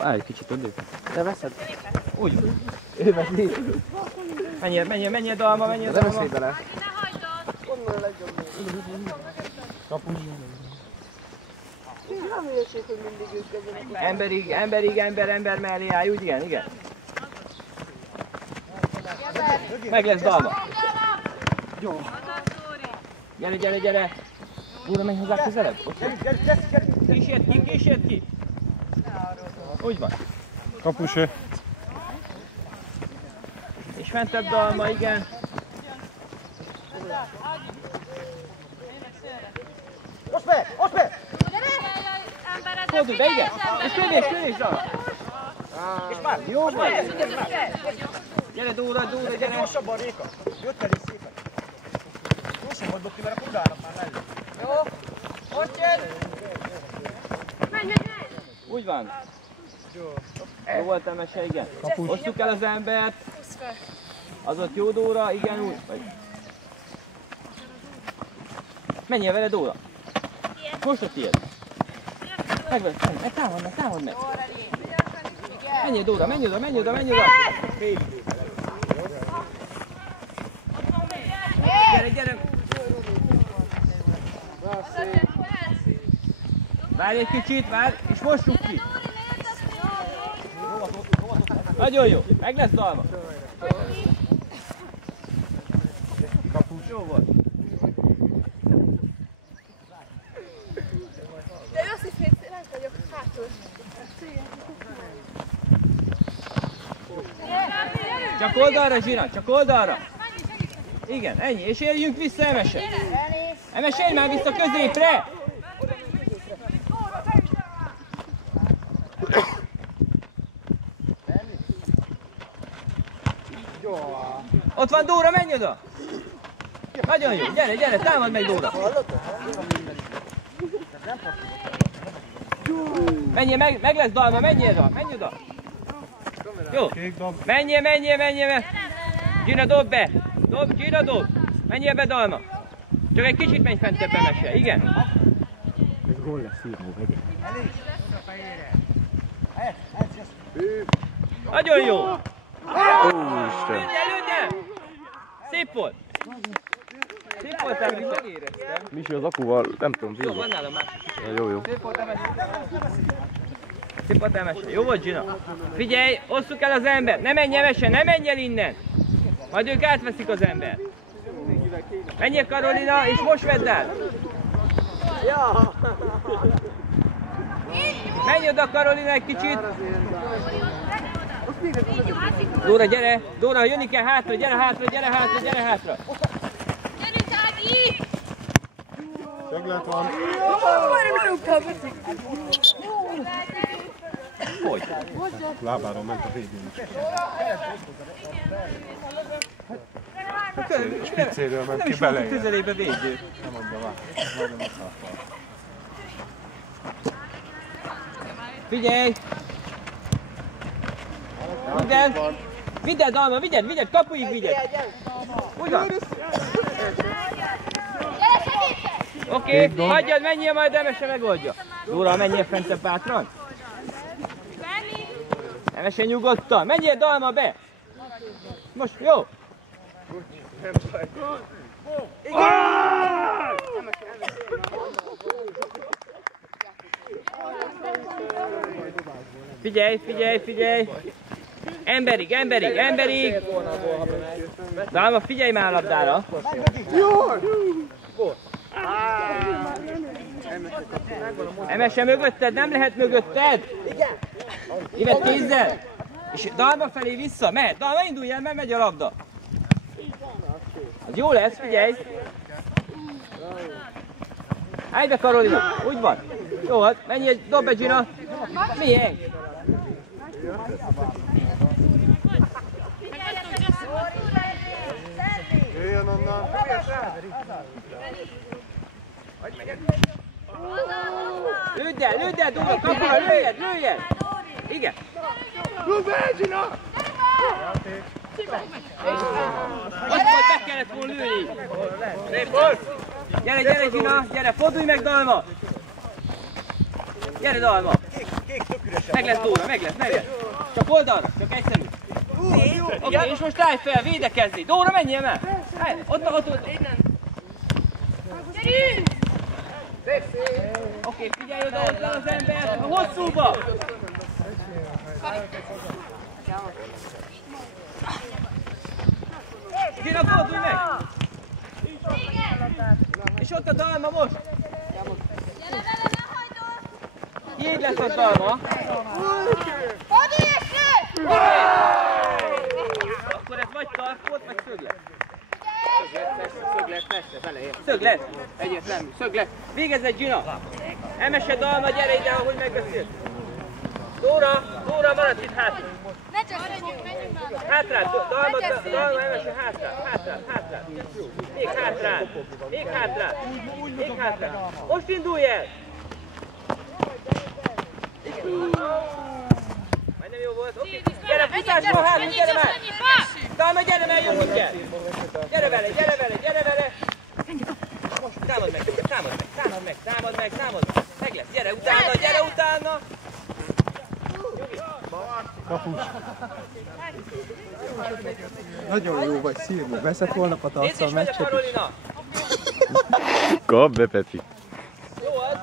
Állj egy kicsit odébb. Te veszed? Úgy. Ő veszi. Menjél dalma, menjél dalma. Nem veszély bele. Kapus. Nem hülyeség, hogy mindig ők kezdenek. Ember mellé állj, úgy igen. Meg lesz dalma. Jó. Gyere. Úra, menj hozzá közelebb. Kísért ki. Úgy van. Kapus. És fentebb dalma, igen. Oszd be! Fordulj be, igen. És kövés dalma. És már, Jó van. Gyere, Dóra, gyere. Gyorsabban, Réka. Jött elég szépen. Gyorsabban dobd ki, mert akkor utána már mellé. Jó, ott jön. Menj. Úgy van. Jó volt a mese, igen. Osszuk el az embert. Az ott jó, Dóra, igen, úgy. Menjél vele, Dóra. Most a tiéd. Támad meg. Menjél, Dóra, menj oda. Gyere. Várj egy kicsit, és mossuk ki. Nagyon jó, meg lesz dalma. Kapus. Jó volt. De ő azt hisz, hogy nem vagyok hátul. Csak oldalra, Zsina, csak oldalra. Igen, ennyi, és éljünk vissza, Emese. Emese, élj már vissza középre. Ott van Dóra, menj oda! Nagyon jó, gyere, támad meg Dóra! Menjél, meg lesz dalma, menj oda! Jó, menjél! Gina, dobd be! Gina, dobd! Menjél be dalma! Csak egy kicsit menj fentebb Emese, igen? Ez gól lesz, írmó, vegyek. Nagyon jó! Úristen! Lőd! Szép volt! Emese. Misi az akuval, nem tudom, Jó, van nálam már. Jó. Szép volt Emese. Jó volt, Gina. Figyelj, osszuk el az embert. Ne menj Emese, ne menj el innen. Majd ők átveszik az embert. Menjél Karolina, és most vedd el. Menj oda Karolina egy kicsit. Dóra, gyere! Dóra, jönni kell hátra, gyere hátra! Seglet van. Hogy? Lábáról ment a végén is. Spiccéről ment ki bele. Közelébe védő. Nem adja már. Figyelj! Vidd el, Dalma, vigyed, kapuig vigyed! Úgy van! Oké, hagyjad, menjél, majd Emese megoldja. Dóra, menjél fentebb bátran. Emese nyugodtan, menjél Dalma be! Most, jó! Figyelj! Emberig! Dalma, figyelj már a labdára! Emese mögötted, nem lehet mögötted! Ivett kézzel! És Dalma felé vissza, mehet! Dalma, indulj el, mert megy a labda! Az jó lesz, figyelj! Állj be Karolina, úgy van! Jó volt, menjél, dobd be Gina! Milyen? Jöjjön onnan! Lőd el, Dóra, kapura, lőjed! Igen! Lőd be, Gina! Azt majd meg kellett volna lőni! Gyere Gina, gyere, fordulj meg Dalma! Gyere Dalma! kék tök üresen. Meg lesz Dóra, meg lesz. Csak oldalra, csak egyszerű. Oké, és most állj fel, védekezni. Dóra, menjél már. Ott. Innen. Gyerünk! Oké, figyelj oda az ember. A hosszúba. Gina, fordulj meg. És ott a Dalma most. Így lesz a Dalma. Akkor ez vagy tarkot, vagy szöglet. Szöglet. Egyértelmű. Szöglet. Végezz egy Gina. Emese Dalma, gyere ide, ahogy megbeszélt. Dóra, maradj itt hátra. Ne csak menjünk már. Hátrát, Dalma, emese hátrát. Még hátrát. Most indulj el. Majdnem jó volt. Oké. Gyere, futásba, három, gyere már. Dalma, gyere már, jönni kell. Gyere vele. Támad meg. Meg lesz, gyere utána. Kapus. Nagyon jó vagy, Szilvi. Veszett volna patalca a meccset is. Karolina. Kap be, Peti. Jó az.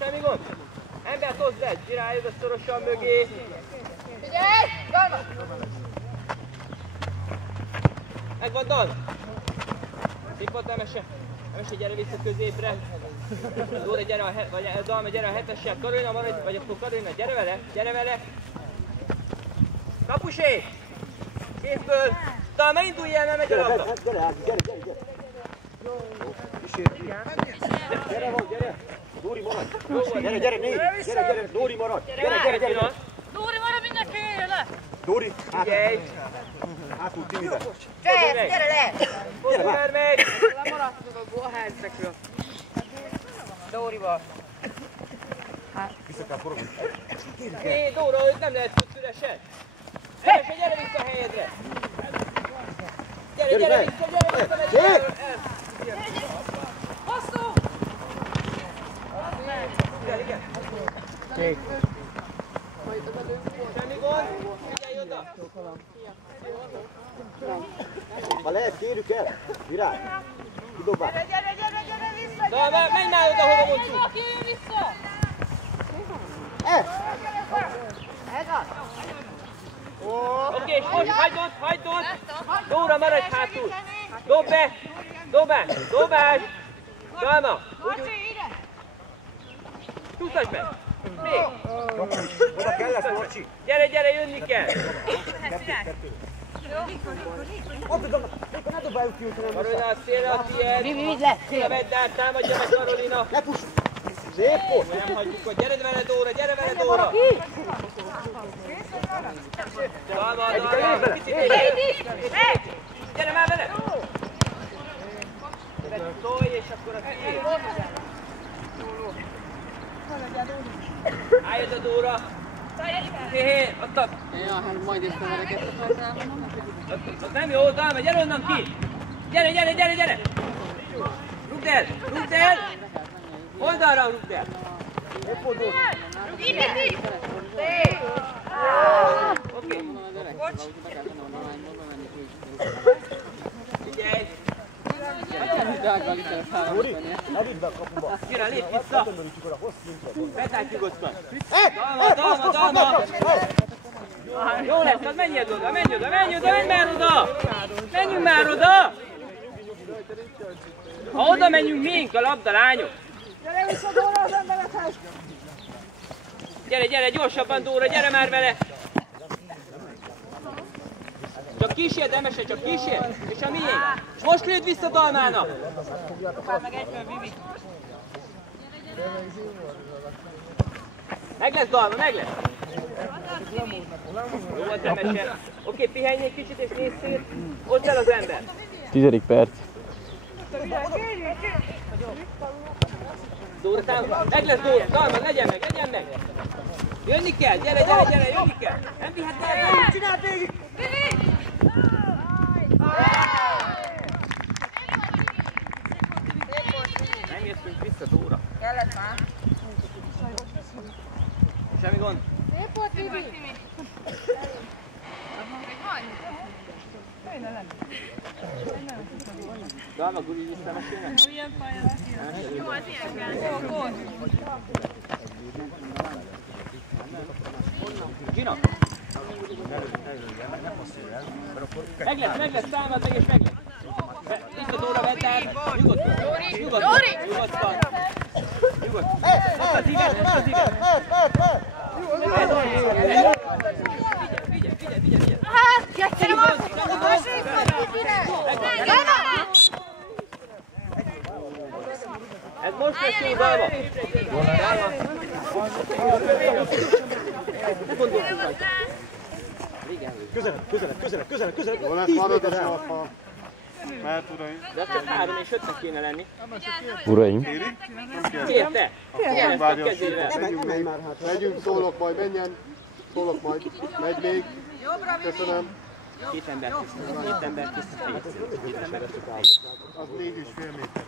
Semmi gond. Embert hozd el, csinálj oda szorosan mögé. Figyelj! Dalma! Megvan Dalma. Szép volt Emese, gyere vissza középre. Dóra, Dalma, gyere a hetessel. Karolina, maradj, vagy akkor Karolina, gyere vele. Kapusé! Kézből. Dalma, indulj el, mert megy a labda. Gyere. Dóri marad. Gyere, négy. Gyere, Dóri marad. Gyere. Dóri, marad mindenki, jöjjön le! Dóri, Figyelj! hátul Timibe. Gyere le! Gyere már meg! Lemaradtunk a gólházakról. Dórival. Vissza kell forogni. Hé, Dóra, őt nem lehet tudni üresen. Emese, gyere vissza a helyedre! Gyere vissza! Hosszú! Igen. Semmi gond, figyelj oda! Ha lehet, kérjük el. Virág. Kidobál. Gyere vissza! Dalma, menj már oda, hova mondtuk! Jöjjön vissza! Oké, és most hagyd ott! Dóra, maradj hátul! Dobás! Dalma, úgy. Csúsztasd meg! Még! Oda kell lesz, Morcsi. Gyere, jönni kell! Ne dobáljuk ki, hogy Karolina, a szélre a tiéd! Vidd le! Széle vedd át, támadja meg Karolina! ne puss. Szép volt. Nem hagyjuk, hogy gyere vele Dóra! Dalma, picit gyere már vele! Szólj, és akkor a tiéd! Állj oda, Dóra! Hé, ott a... Ja, hát majd összevereket akartál. Az nem jó, Dalma, gyere onnan ki! Gyere! Rúgd el! Oldalra rúgd el! Itt! Oké. Figyelj! Dóri, ne vidd be a kapuba. Gyere, lépj vissza! Betállj nyugodtan! Dalma! Jó lesz, az menj oda! Menjünk már oda! Ha oda menjünk, miénk a labda, lányok! Gyere vissza Dóra az emberekhez! Gyere, gyorsabban Dóra, gyere már vele! Csak kísérd, Emese, csak kísérd! És a miénk! És most lőd vissza Dalmának! Meg lesz Dalma, meg lesz! Jó volt Emese. Oké, pihenj egy kicsit és nézz szét. Ott el az ember. 10. perc. Dóra támad. Meg lesz Dóra, Dalma, legyen meg! Jönni kell, gyere, jönni kell! Nem vihet el! Csináld végig. Nem jöttünk vissza, Dóra. Kellett már. semmi gond. Szép volt, Tibi. Dalma, Guri visszamesélnek? Ilyen pályán. Jó, az ilyen kell. Gina! Meg lesz, támad meg és meg lesz. Itt a Dóra vedd el, nyugodtan. Nyugodtan. Ott az ívet. Figyelj. Gyere van! Ez most lesz jó, Dalma. Közelebb. Hol lesz marad a sarfa? Mert uraim. De ez csak 3 és 5-nek kéne lenni. Uraim. Kérte! Nem várja. Kezével. Megyünk, szólok majd, menjen. Szólok majd. Megy még. Köszönöm. Két ember tiszta. Az 4,5 méter.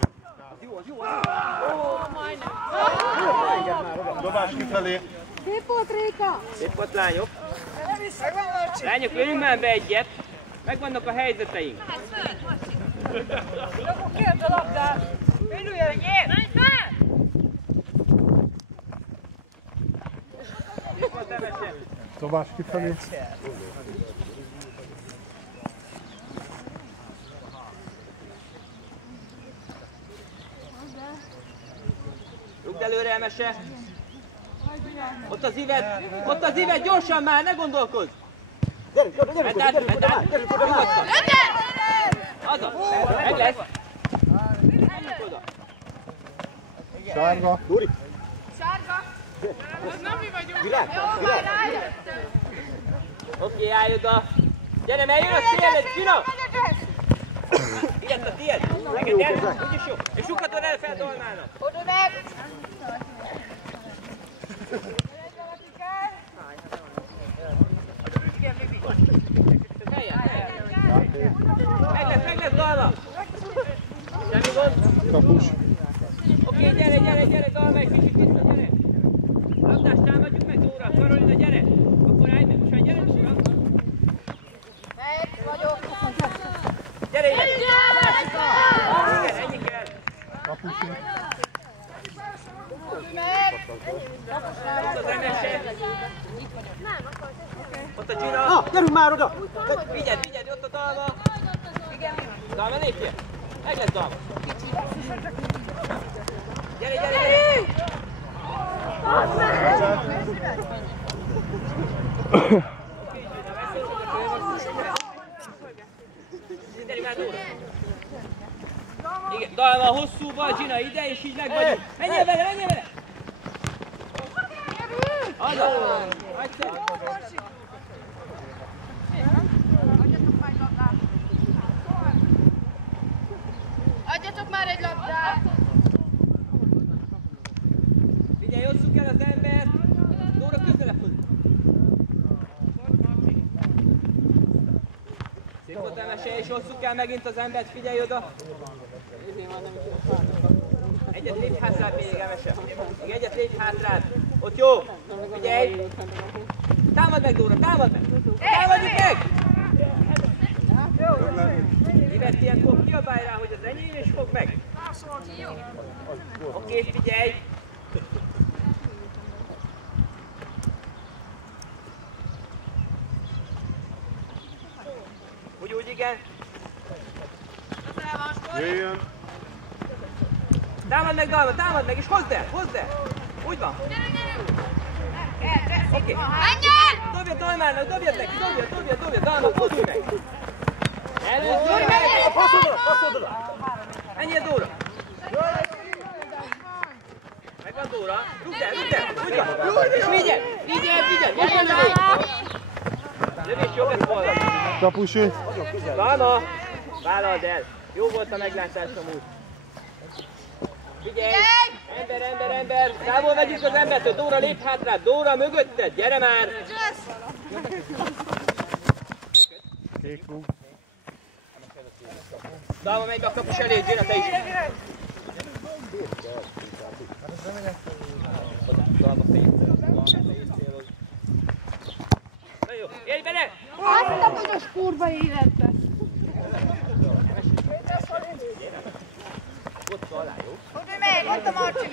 Dobás kifelé. Szép volt, Réka! Szép volt, lányok. Lányok, lőjünk már be egyet. Megvannak a helyzeteink. Akkor kérd a labdát! Induljon, gyere! Menj fel! Szép volt, Emese. Dobás kifelé. Rugd előre, Emese. Ott az ívet, gyorsan már, ne gondolkozz! Menj át! Nyugodtan! Haza! Meg lesz! Menjünk oda! Sárga. Duri. Az nem mi vagyunk. Oké, állj oda! Gyere, mert jön a szél, Gina! Igen, a tiéd! Neked gyere, úgyis jó! És lyukatod el fel Dolmának! Oda meg! Meg lesz, Dalma! Semmi gond? Kapus. Oké, gyere, Dalma, egy kicsit vissza, gyere! Labdást támadjuk meg, Dóra, Karolina, gyere! Akkor állj meg, most már gyere, Dóra! Meg vagyok! Gyere, igen, ennyi kell! Kapusi. Meg! Ott az Emese! Ott a Gina! Gyerünk már oda! Vigyed, ott a Dalma! Dalma, lépjél! Meg lesz Dalma! Gyere! Gyere már Dóra! Igen, Dalma hosszúval, Gina ide, és így meg vagyunk! Menjél vele! Haza! Nagyszerű! Adjatok már egy labdát! Figyelj, osszuk el az embert! Dóra, közelebb hozzá! Szép volt, Emese, és osszuk el megint az embert, figyelj oda! Egyet lépj hátrád még, Emese! Még egyet lépj hátrád! Ott jó! Figyelj! Támad meg, Dóra, támad meg! Támadjuk meg! Ivett ilyenkor kiabálj rá, hogy az enyém, és fogd meg! Oké, figyelj! Úgy, igen. Jöjjön. Támad meg, Dalma, támad meg, és hozd el! Úgy van. Oké. Menjen! Dobja Dalmának, dobjad neki, dobja, Dalma, fordulj meg! Először! Passzod oda! Menjél, Dóra! Megvan Dóra, rúgd el, úgy van! És vigyel! Jöjjön lövés! Lövés jobb lett volna! Kapusi. Dalma! Vállald el! Jó volt a meglátás amúgy! Figyelj! Ember! Távol vegyük az embertől! Dóra, lépj hátrád! Dóra, mögötted! Gyere már! Kék rúg. Dalma, menj be a kapus elé, Gina, te is! Dalma, fél. kurva életbe! Hogy meg, ott a Marcsi!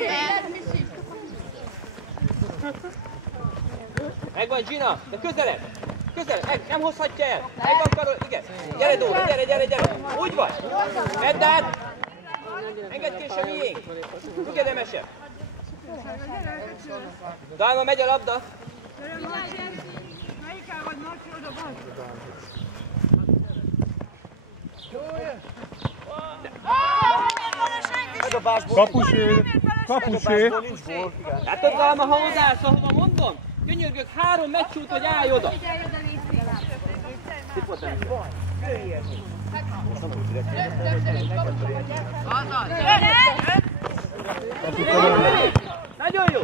Megvan Gina, de közelebb! Közelebb, nem hozhatja el! Meg akarod, igen! Gyere Dóra, gyere! Úgy vagy! Vedd át! Engedd ki, sem miénk! Rugedemesebb! Dalma, megy a labda! Melyikkel vagy Marcsi oda van? Kapusé! Kapusé! Látod Dalma, ha odállsz, ahova mondom? Könyörgök, 3 meccs út, hogy állj oda! Nagyon jó!